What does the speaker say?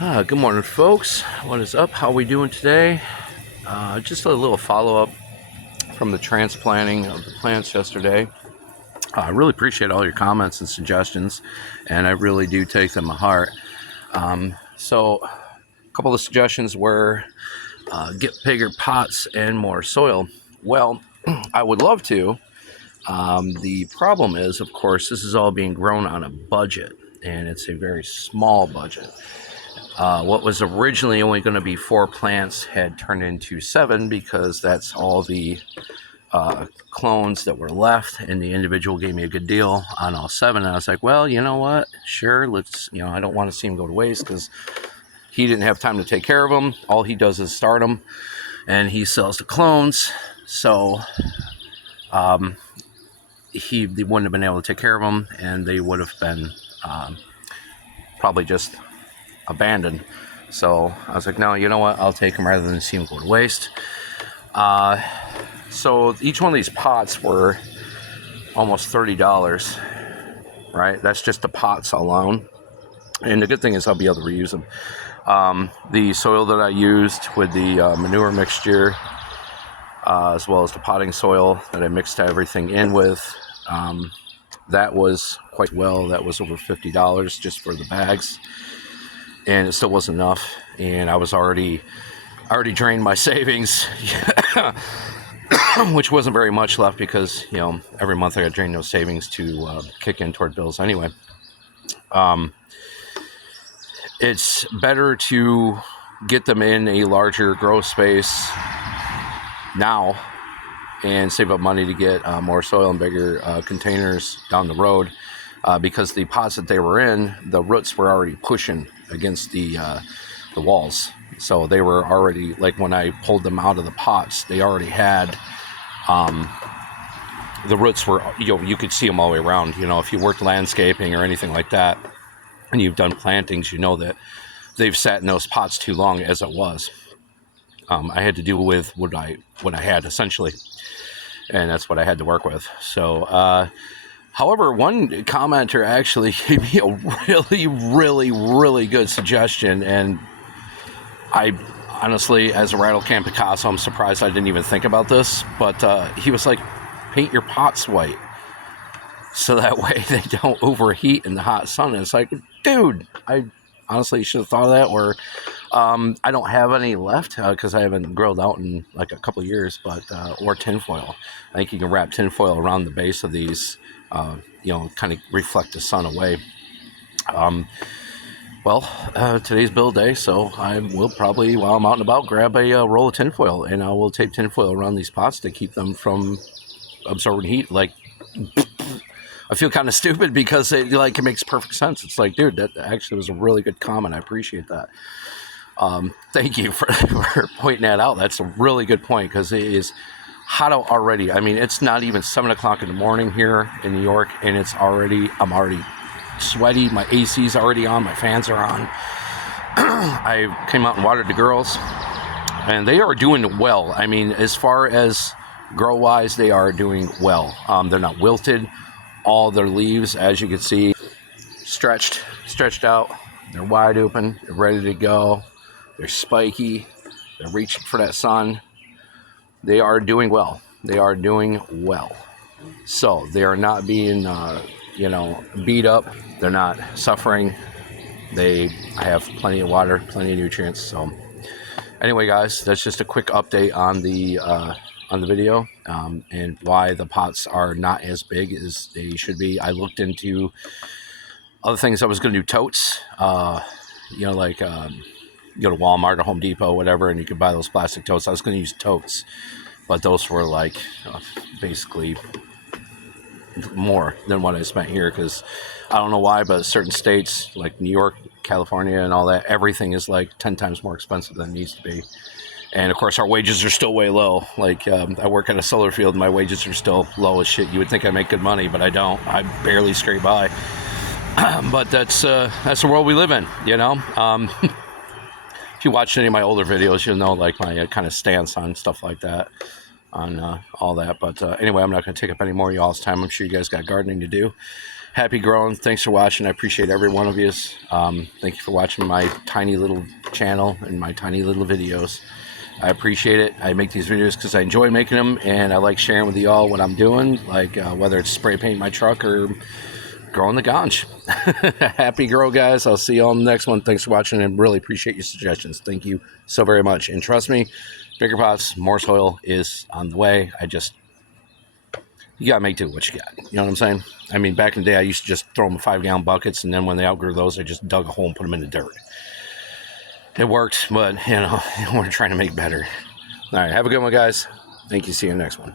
Good morning, folks. What is up? How are we doing today? Just a little follow-up from the transplanting of the plants yesterday. I really appreciate all your comments and suggestions, and I really do take them to heart. So a couple of suggestions were get bigger pots and more soil. Well, I would love to. The problem is, of course, this is all being grown on a budget, and it's a very small budget. What was originally only going to be 4 plants had turned into 7 because that's all the clones that were left, and the individual gave me a good deal on all 7. And I was like, well, you know what? Sure, let's, I don't want to see him go to waste because he didn't have time to take care of them. All he does is start them, and he sells the clones. So they wouldn't have been able to take care of them, and they would have been probably just abandoned. So I was like, no, you know what? I'll take them rather than see them go to waste. So each one of these pots were almost $30, right? That's just the pots alone. And the good thing is I'll be able to reuse them. The soil that I used with the manure mixture, as well as the potting soil that I mixed everything in with, that was quite well. That was over $50 just for the bags. And it still wasn't enough, and I already drained my savings, which wasn't very much left because every month I got to drain those savings to kick in toward bills anyway. It's better to get them in a larger grow space now and save up money to get more soil and bigger containers down the road, because the pots that they were in, the roots were already pushing against the walls. So they were already, like when I pulled them out of the pots, they already had, the roots were, you could see them all the way around. If you worked landscaping or anything like that, and you've done plantings, that they've sat in those pots too long as it was. I had to deal with what I had essentially, and that's what I had to work with. So, however, one commenter actually gave me a really, really, really good suggestion, and I honestly, as a Rattle Can Picasso, I'm surprised I didn't even think about this, but he was like, paint your pots white, so that way they don't overheat in the hot sun. And it's like, dude, I honestly should have thought of that, or I don't have any left because I haven't grilled out in like a couple of years, but or tinfoil. I think you can wrap tinfoil around the base of these, kind of reflect the sun away. Today's build day, so I will probably, while I'm out and about, grab a roll of tinfoil, and I will tape tinfoil around these pots to keep them from absorbing heat. Like, I feel kind of stupid because it makes perfect sense. It's like, dude, that actually was a really good comment. I appreciate that. Thank you for pointing that out. That's a really good point, because it is hot out already. I mean, it's not even 7 o'clock in the morning here in New York, and I'm already sweaty. My AC's already on. My fans are on. I came out and watered the girls, and they are doing well. I mean, as far as grow-wise, they are doing well. They're not wilted. All their leaves, as you can see, stretched out. They're wide open. They're ready to go. They're spiky. They're reaching for that sun. They are doing well. So they are not being, beat up. They're not suffering. They have plenty of water, plenty of nutrients. So anyway, guys, that's just a quick update on the video, and why the pots are not as big as they should be. I looked into other things. I was going to do totes, go to Walmart or Home Depot, whatever, and you could buy those plastic totes. I was going to use totes, but those were basically more than what I spent here, because I don't know why, but certain states like New York, California, and all that, everything is like 10 times more expensive than it needs to be. And of course, our wages are still way low. I work at a solar field, and my wages are still low as shit. You would think I make good money, but I don't. I barely scrape by. But that's the world we live in, If you watched any of my older videos, you'll know my kind of stance on stuff like that, on all that. But anyway, I'm not going to take up any more of y'all's time. I'm sure you guys got gardening to do. happy growing. Thanks for watching. I appreciate every one of you. Thank you for watching my tiny little channel and my tiny little videos. I appreciate it. I make these videos because I enjoy making them, and I like sharing with you all what I'm doing, like whether it's spray painting my truck or growing the ganj. Happy grow, guys. I'll see you all in the next one. Thanks for watching, and really appreciate your suggestions. Thank you so very much. And trust me, bigger pots, more soil is on the way. You got to make do with what you got. You know what I'm saying? I mean, back in the day, I used to just throw them in 5-gallon buckets, and then when they outgrew those, I just dug a hole and put them in the dirt. It worked, but, we're trying to make better. All right, have a good one, guys. Thank you. See you in the next one.